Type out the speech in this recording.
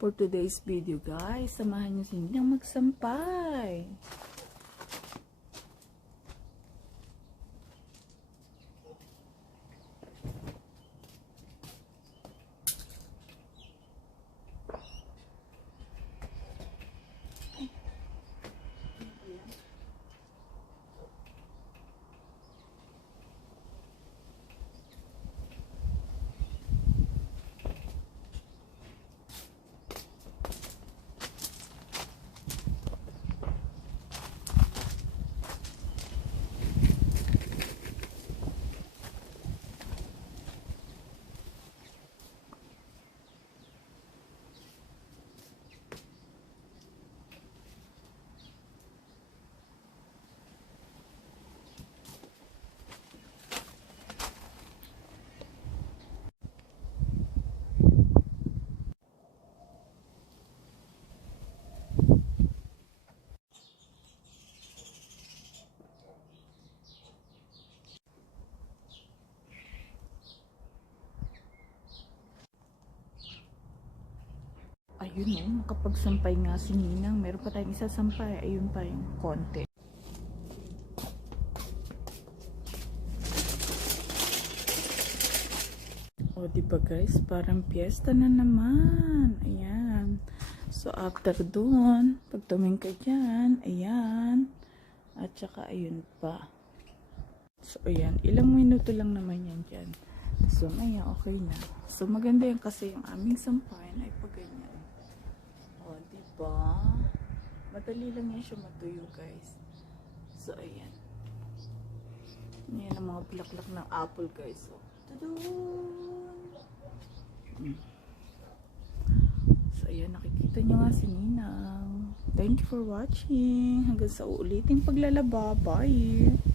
For today's video guys, samahan nyo si Ninang magsampay. Ayun o, makapagsampay nga si Ninang. Meron pa tayong isasampay. Ayun pa yung konti. O diba guys, parang piyesta na naman. Ayan. So after dun, pag tuming ka dyan, ayan. At saka ayun pa. So ayan, ilang minuto lang naman yan dyan. So ayan, okay na. So maganda yan kasi yung aming sampayan ay pag ganyan. O, diba? Madali lang yan siya matuyo, guys. So, ayan. Ayan ang mga bulaklak ng apple, guys. So, so, ayan. Nakikita nyo nga si Ninang. Thank you for watching. Hanggang sa uuliting paglalaba. Bye!